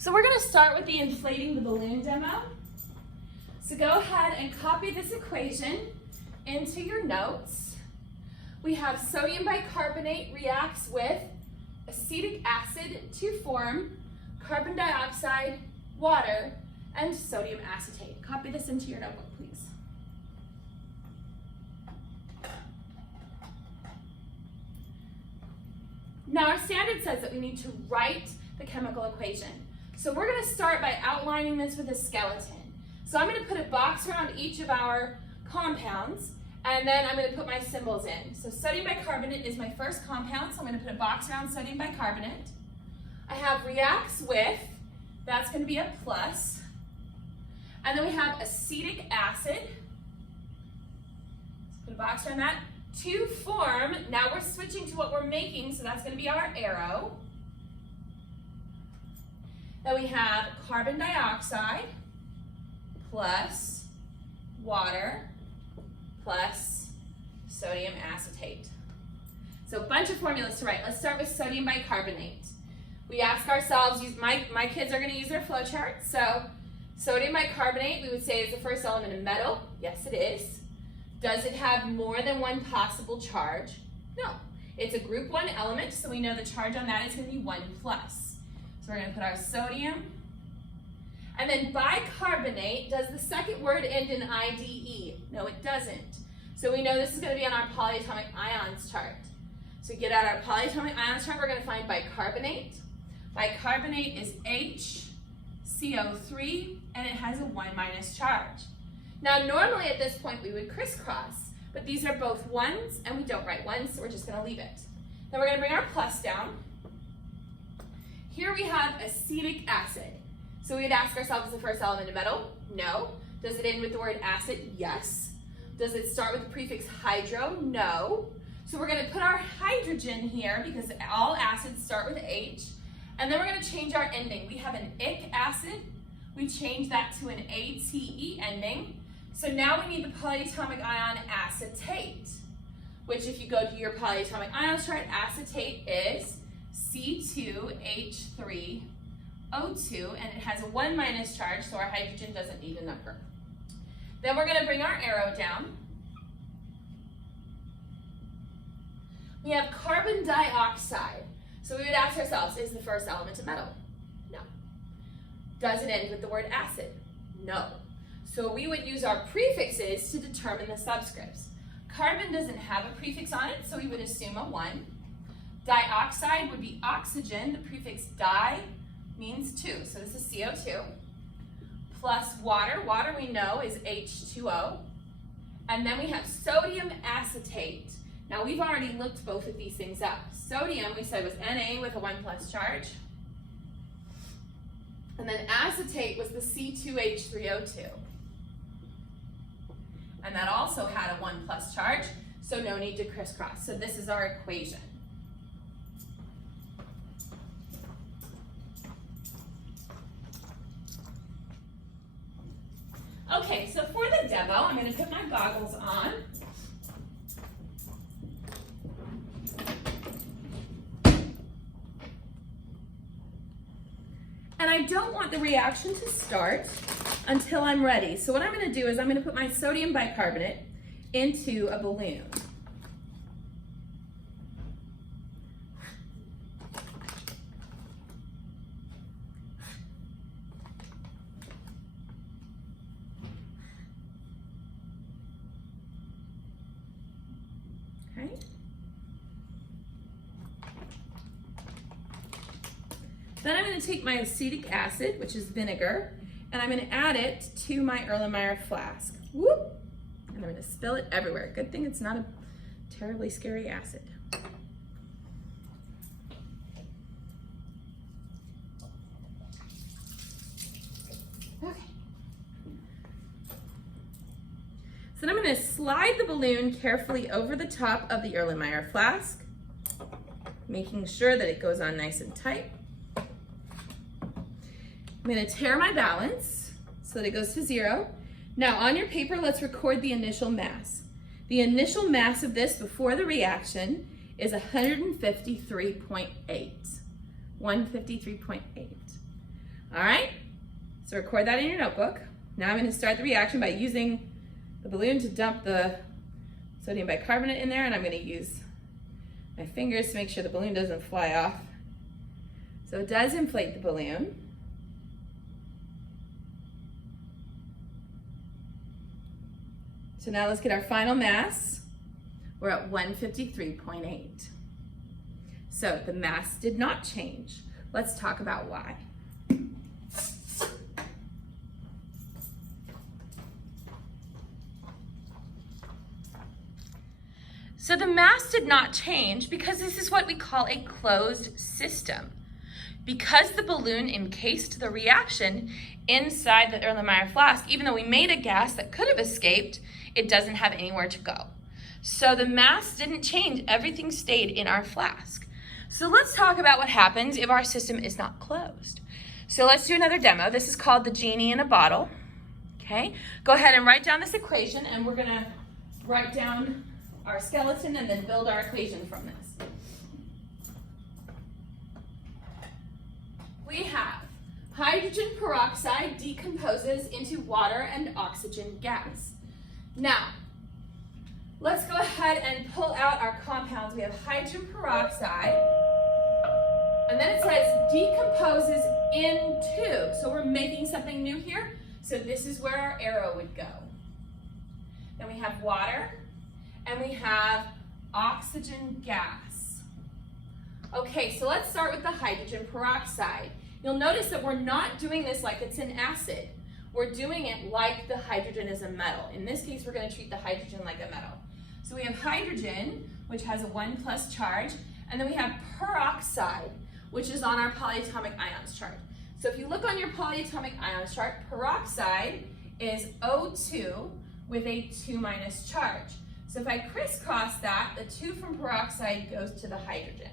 So we're going to start with the inflating the balloon demo. So go ahead and copy this equation into your notes. We have sodium bicarbonate reacts with acetic acid to form carbon dioxide, water, and sodium acetate. Copy this into your notebook, please. Now our standard says that we need to write the chemical equation. So we're going to start by outlining this with a skeleton. So I'm going to put a box around each of our compounds, and then I'm going to put my symbols in. So sodium bicarbonate is my first compound, so I'm going to put a box around sodium bicarbonate. I have reacts with, that's going to be a plus. And then we have acetic acid. Let's put a box around that. To form, now we're switching to what we're making, so that's going to be our arrow. Then we have carbon dioxide plus water plus sodium acetate. So a bunch of formulas to write. Let's start with sodium bicarbonate. We ask ourselves, my kids are going to use their flow chart. So sodium bicarbonate, we would say, is the first element of metal. Yes, it is. Does it have more than one possible charge? No. It's a group 1 element, so we know the charge on that is going to be 1+. So we're going to put our sodium. And then bicarbonate, does the second word end in IDE? No, it doesn't. So we know this is going to be on our polyatomic ions chart. So we get out our polyatomic ions chart, we're going to find bicarbonate. Bicarbonate is HCO3, and it has a 1- charge. Now, normally at this point we would crisscross, but these are both 1s, and we don't write 1s, so we're just going to leave it. Then we're going to bring our plus down. Here we have acetic acid. So we would ask ourselves, is the first element of metal? No. Does it end with the word acid? Yes. Does it start with the prefix hydro? No. So we're going to put our hydrogen here because all acids start with H. And then we're going to change our ending. We have an ic acid. We change that to an ATE ending. So now we need the polyatomic ion acetate, which if you go to your polyatomic ions chart, acetate is C2H3O2, and it has a 1- charge, so our hydrogen doesn't need a number. Then we're going to bring our arrow down. We have carbon dioxide. So we would ask ourselves, is the first element a metal? No. Does it end with the word acid? No. So we would use our prefixes to determine the subscripts. Carbon doesn't have a prefix on it, so we would assume a 1. Dioxide would be oxygen. The prefix di means 2, so this is CO2. Plus water. Water we know is H2O. And then we have sodium acetate. Now we've already looked both of these things up. Sodium we said was Na with a 1+ charge. And then acetate was the C2H3O2. And that also had a 1+ charge, so no need to crisscross. So this is our equation. Okay, so for the demo, I'm going to put my goggles on. And I don't want the reaction to start until I'm ready. So what I'm going to do is I'm going to put my sodium bicarbonate into a balloon. Okay. Then I'm going to take my acetic acid, which is vinegar, and I'm going to add it to my Erlenmeyer flask. Whoop! And I'm going to spill it everywhere. Good thing it's not a terribly scary acid. Okay. So then I'm going to slide the balloon carefully over the top of the Erlenmeyer flask, making sure that it goes on nice and tight. I'm going to tare my balance so that it goes to 0. Now on your paper, let's record the initial mass. The initial mass of this before the reaction is 153.8. 153.8. All right, so record that in your notebook. Now I'm going to start the reaction by using the balloon to dump the sodium bicarbonate in there, and I'm going to use my fingers to make sure the balloon doesn't fly off. So it does inflate the balloon. So now let's get our final mass. We're at 153.8. So the mass did not change. Let's talk about why. So the mass did not change because this is what we call a closed system. Because the balloon encased the reaction inside the Erlenmeyer flask, even though we made a gas that could have escaped, it doesn't have anywhere to go. So the mass didn't change, everything stayed in our flask. So let's talk about what happens if our system is not closed. So let's do another demo. This is called the Genie in a bottle. Okay, go ahead and write down this equation, and we're gonna write down our skeleton and then build our equation from this. We have hydrogen peroxide decomposes into water and oxygen gas. Now, let's go ahead and pull out our compounds. We have hydrogen peroxide, and then it says decomposes into, so we're making something new here. So this is where our arrow would go. Then we have water, and we have oxygen gas. Okay, so let's start with the hydrogen peroxide. You'll notice that we're not doing this like it's an acid. We're doing it like the hydrogen is a metal. In this case, we're going to treat the hydrogen like a metal. So we have hydrogen, which has a 1+ charge, and then we have peroxide, which is on our polyatomic ions chart. So if you look on your polyatomic ions chart, peroxide is O2 with a 2- charge. So if I crisscross that, the 2 from peroxide goes to the hydrogen.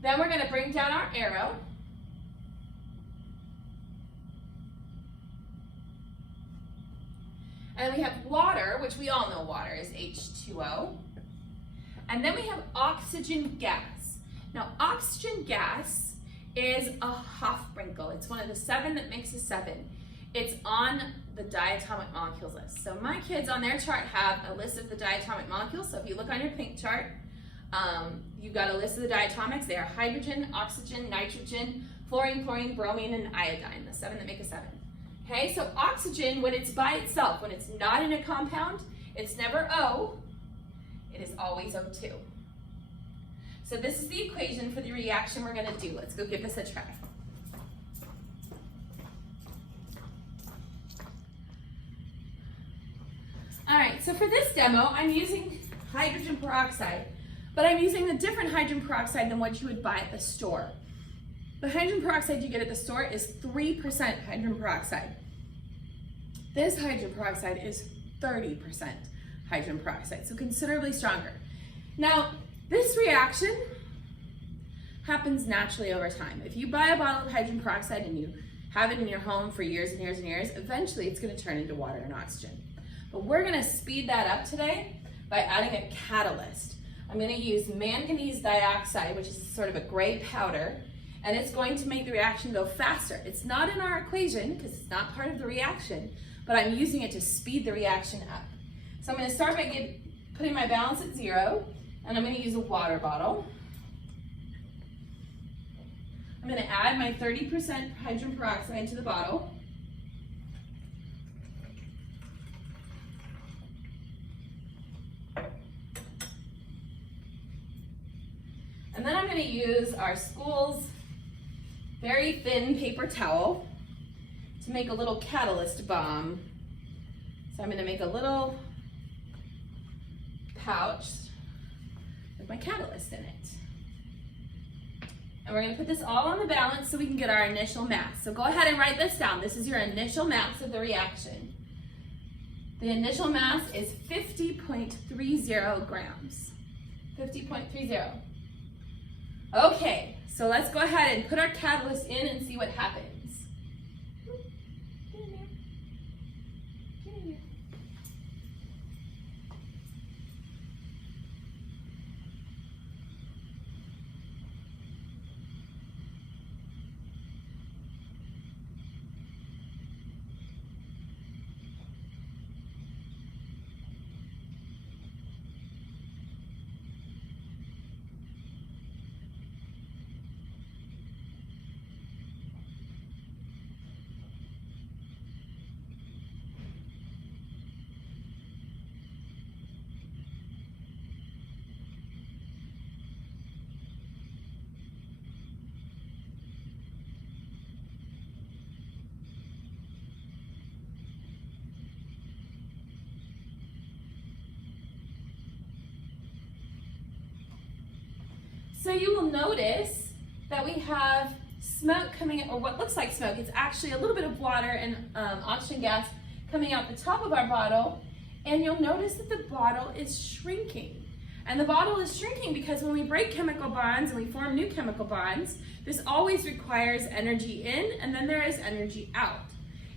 Then we're going to bring down our arrow. And then we have water, which we all know water is H2O. And then we have oxygen gas. Now, oxygen gas is a Hofbrinkel. It's one of the 7 that makes a 7. It's on the diatomic molecules list. So my kids on their chart have a list of the diatomic molecules. So if you look on your pink chart, you've got a list of the diatomics. They are hydrogen, oxygen, nitrogen, fluorine, chlorine, bromine, and iodine, the 7 that make a 7. Okay, so oxygen, when it's by itself, when it's not in a compound, it's never O, it is always O2. So this is the equation for the reaction we're gonna do. Let's go give this a try. All right, so for this demo, I'm using hydrogen peroxide, but I'm using a different hydrogen peroxide than what you would buy at the store. The hydrogen peroxide you get at the store is 3% hydrogen peroxide. This hydrogen peroxide is 30% hydrogen peroxide, so considerably stronger. Now, this reaction happens naturally over time. If you buy a bottle of hydrogen peroxide and you have it in your home for years and years and years, eventually it's going to turn into water and oxygen. But we're going to speed that up today by adding a catalyst. I'm going to use manganese dioxide, which is sort of a gray powder, and it's going to make the reaction go faster. It's not in our equation because it's not part of the reaction, but I'm using it to speed the reaction up. So I'm going to start by putting my balance at 0, and I'm going to use a water bottle. I'm going to add my 30% hydrogen peroxide to the bottle. And then I'm going to use our school's very thin paper towel to make a little catalyst bomb. So I'm going to make a little pouch with my catalyst in it. And we're going to put this all on the balance so we can get our initial mass. So go ahead and write this down. This is your initial mass of the reaction. The initial mass is 50.30 grams. 50.30. Okay, so let's go ahead and put our catalyst in and see what happens. So you will notice that we have smoke coming, or what looks like smoke. It's actually a little bit of water and oxygen gas coming out the top of our bottle, and you'll notice that the bottle is shrinking. And the bottle is shrinking because when we break chemical bonds and we form new chemical bonds, this always requires energy in, and then there is energy out.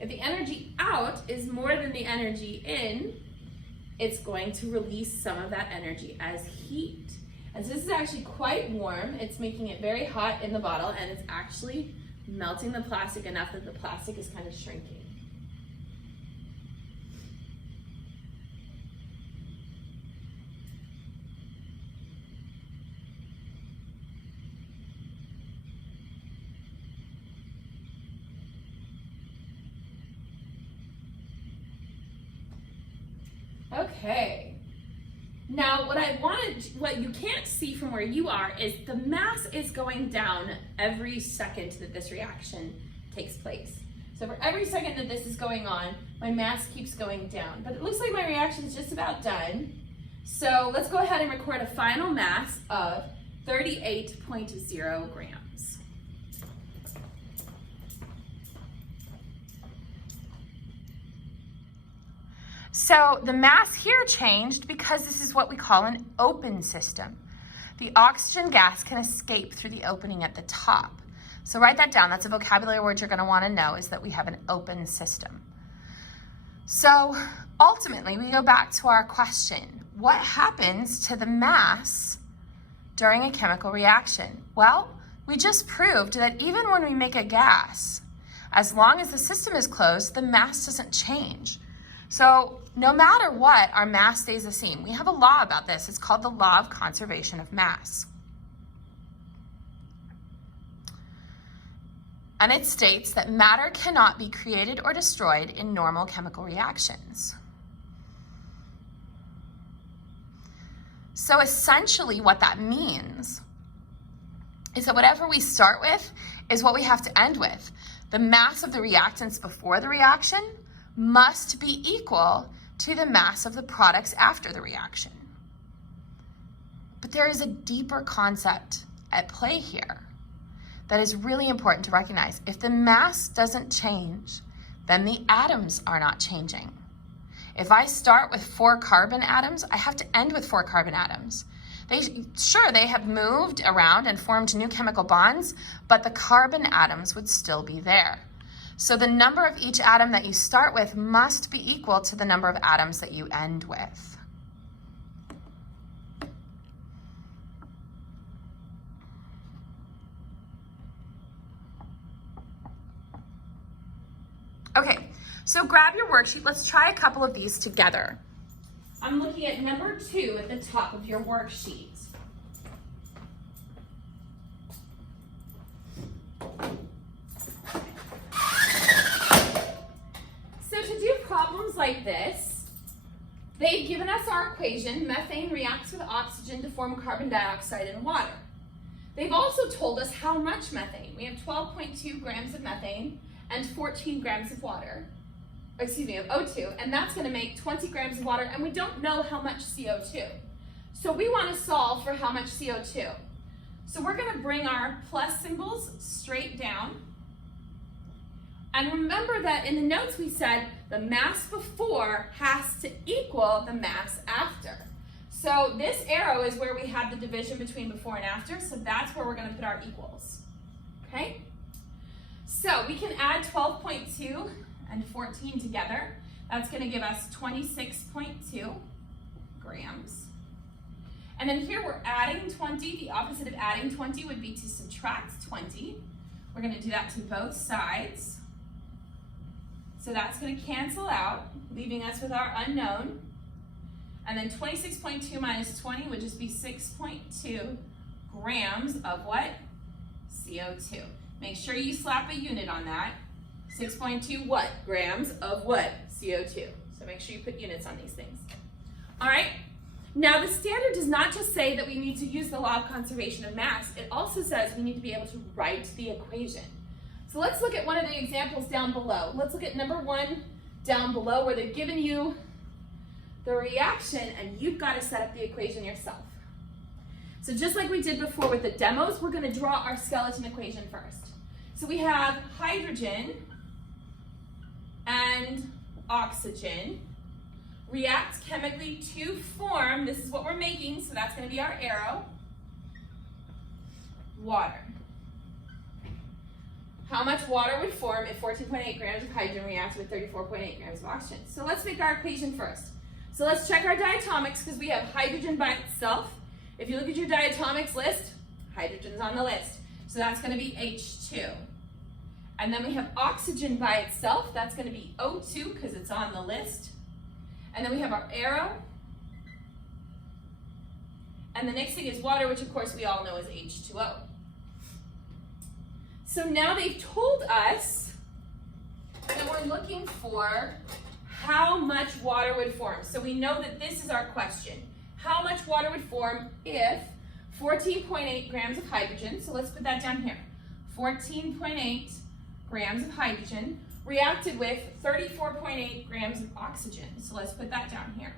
If the energy out is more than the energy in, it's going to release some of that energy as heat. And so this is actually quite warm. It's making it very hot in the bottle, and it's actually melting the plastic enough that the plastic is kind of shrinking. Okay. Now, what you can't see from where you are is the mass is going down every second that this reaction takes place. So for every second that this is going on, my mass keeps going down. But it looks like my reaction is just about done. So let's go ahead and record a final mass of 38.0 grams. So the mass here changed because this is what we call an open system. The oxygen gas can escape through the opening at the top. So write that down. That's a vocabulary word you're going to want to know, is that we have an open system. So ultimately, we go back to our question. What happens to the mass during a chemical reaction? Well, we just proved that even when we make a gas, as long as the system is closed, the mass doesn't change. So no matter what, our mass stays the same. We have a law about this. It's called the law of conservation of mass. And it states that matter cannot be created or destroyed in normal chemical reactions. So essentially what that means is that whatever we start with is what we have to end with. The mass of the reactants before the reaction must be equal to the mass of the products after the reaction. But there is a deeper concept at play here that is really important to recognize. If the mass doesn't change, then the atoms are not changing. If I start with 4 carbon atoms, I have to end with 4 carbon atoms. They have moved around and formed new chemical bonds, but the carbon atoms would still be there. So the number of each atom that you start with must be equal to the number of atoms that you end with. Okay, so grab your worksheet. Let's try a couple of these together. I'm looking at number 2 at the top of your worksheet. Problems like this, they've given us our equation. Methane reacts with oxygen to form carbon dioxide and water. They've also told us how much methane. We have 12.2 grams of methane and 14 grams of water, of O2, and that's going to make 20 grams of water, and we don't know how much CO2. So we want to solve for how much CO2. So we're going to bring our plus symbols straight down. And remember that in the notes we said the mass before has to equal the mass after. So this arrow is where we have the division between before and after, so that's where we're going to put our equals. Okay? So we can add 12.2 and 14 together. That's going to give us 26.2 grams. And then here we're adding 20. The opposite of adding 20 would be to subtract 20. We're going to do that to both sides. So that's going to cancel out, leaving us with our unknown. And then 26.2 minus 20 would just be 6.2 grams of what? CO2. Make sure you slap a unit on that. 6.2 what? Grams of what? CO2. So make sure you put units on these things. All right? Now the standard does not just say that we need to use the law of conservation of mass. It also says we need to be able to write the equation. So let's look at one of the examples down below. Let's look at number 1 down below, where they've given you the reaction and you've got to set up the equation yourself. So just like we did before with the demos, we're going to draw our skeleton equation first. So we have hydrogen and oxygen react chemically to form, this is what we're making, so that's going to be our arrow, water. How much water would form if 14.8 grams of hydrogen reacted with 34.8 grams of oxygen? So let's make our equation first. So let's check our diatomics because we have hydrogen by itself. If you look at your diatomics list, hydrogen's on the list. So that's going to be H2. And then we have oxygen by itself. That's going to be O2 because it's on the list. And then we have our arrow. And the next thing is water, which of course we all know is H2O. So now they've told us that we're looking for how much water would form. So we know that this is our question. How much water would form if 14.8 grams of hydrogen, so let's put that down here, 14.8 grams of hydrogen reacted with 34.8 grams of oxygen. So let's put that down here.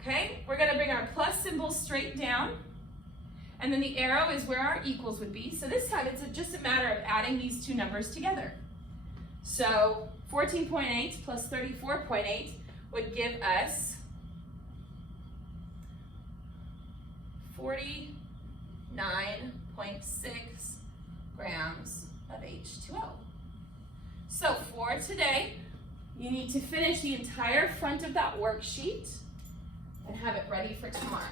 Okay, we're going to bring our plus symbol straight down. And then the arrow is where our equals would be. So this time it's just a matter of adding these two numbers together. So 14.8 plus 34.8 would give us 49.6 grams of H2O. So for today, you need to finish the entire front of that worksheet and have it ready for tomorrow.